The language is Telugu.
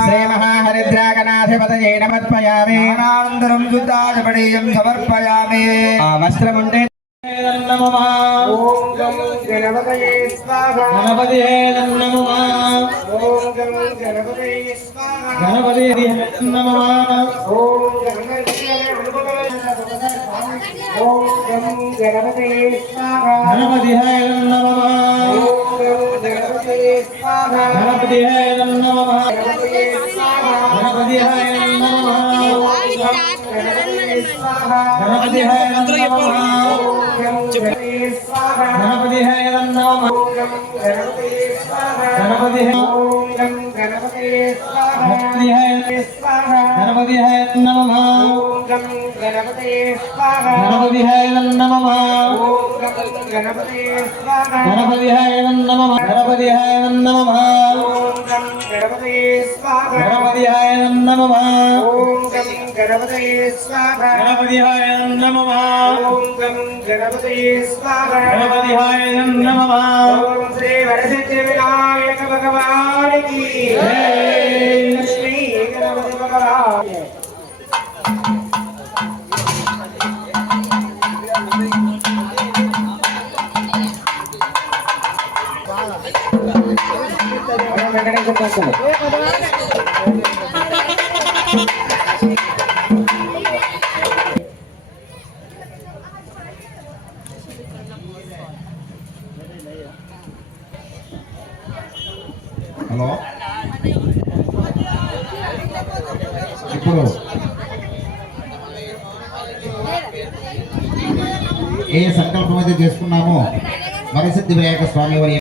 శ్రీమహాహరిద్రాగనాధిపతయే నమత్పయామి అనంతరం శుద్ధాచపడీయం సమర్పయామి. ఆ వస్త్రముంటే నమః. ఓం గం గణపతయే స్వాహ. గణపతి నమః. ఓం గం గణపతయే స్వాహ గణపతి నమః ఓం గణపతయే ఓం గం గణపతయే స్వాహ. గణపతి నమః. ఓం గం స్వాహ. గణపతి నమః. స్వాహ. గణపతి నమః. గణపతయే స్వాహ. గణపతి నమః. ఓం గం గణపతయే స్వాహ. గణపతి నమః. ఓం గం గణపతయే స్వాహ. గణపతి ఓం గం గణపతయే స్వాహ. గణపతి స్వాహ గణపతి నమః ఓం గం గణపతయే స్వాహ గణపతి నమః. ఓం గం గణపతయే స్వాహ. గణపతి నమః. గణపతి నమః. ఓం గం గణపతయే స్వాహ. గణపతి నమః. ఓం గం గణపతయే స్వాహ. గణపతి నమః. ఓం గం గణపతయే స్వాహ. గణపతి నమః. ఓం హలో? ఇప్పుడు? ఏ సంకల్పం అయితే చేసుకున్నామో వరసిద్ధి వినాయక స్వామి వారి